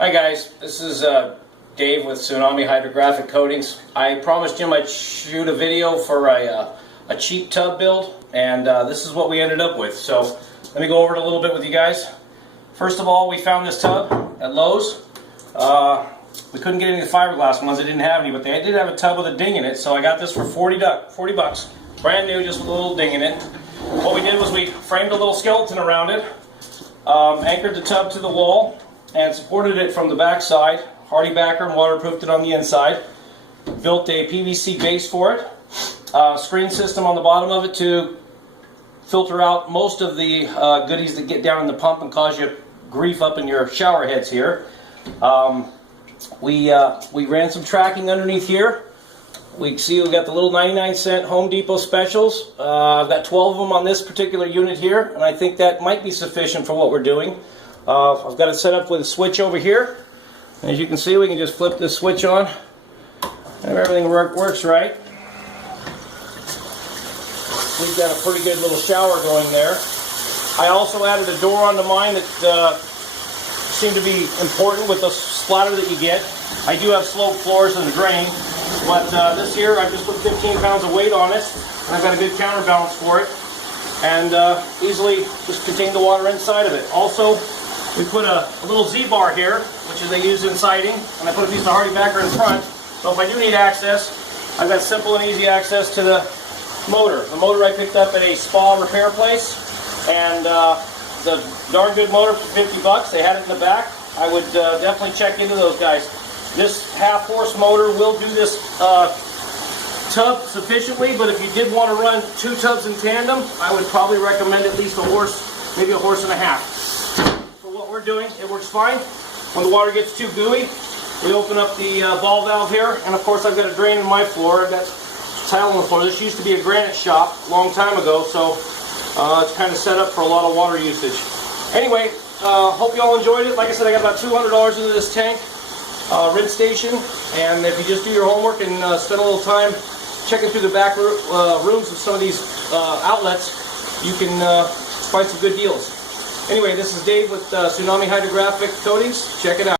Hi guys, this is Dave with Tsunami Hydrographic Coatings. I promised Jim I'd shoot a video for a cheap tub build, and this is what we ended up with. So let me go over it a little bit with you guys. First of all, we found this tub at Lowe's. We couldn't get any of the fiberglass ones, they didn't have any, but they did have a tub with a ding in it, so I got this for 40 bucks. Brand new, just with a little ding in it. What we did was we framed a little skeleton around it, anchored the tub to the wall, and supported it from the back side. Hardy backer and waterproofed it on the inside. Built a PVC base for it. Screen system on the bottom of it to filter out most of the goodies that get down in the pump and cause you grief up in your shower heads here. We ran some tracking underneath here. We see we got the little 99-cent Home Depot specials. I've got 12 of them on this particular unit here, and I think that might be sufficient for what we're doing. I've got it set up with a switch over here. As you can see, we can just flip this switch on, and everything works right. We've got a pretty good little shower going there. I also added a door onto mine that seemed to be important with the splatter that you get. I do have sloped floors and a drain, but this here I just put 15 pounds of weight on it, and I've got a good counterbalance for it, and easily just contain the water inside of it. Also, we put a little Z-bar here, which is they use in siding, and I put a piece of hardy backer in front, so if I do need access, I've got simple and easy access to the motor. The motor I picked up at a spa repair place, and the darn good motor for 50 bucks. They had it in the back. I would definitely check into those guys. This half-horse motor will do this tub sufficiently, but if you did want to run two tubs in tandem, I would probably recommend at least a horse, maybe a horse and a half. For what we're doing, it works fine. When the water gets too gooey, we open up the ball valve here, and of course I've got a drain in my floor. I've got tile on the floor. This used to be a granite shop a long time ago, so it's kind of set up for a lot of water usage. Anyway, hope you all enjoyed it. Like I said, I got about $200 into this tank rinse station, and if you just do your homework and spend a little time checking through the back rooms of some of these outlets, you can find some good deals. Anyway, this is Dave with Tsunami Hydrographic Coatings. Check it out.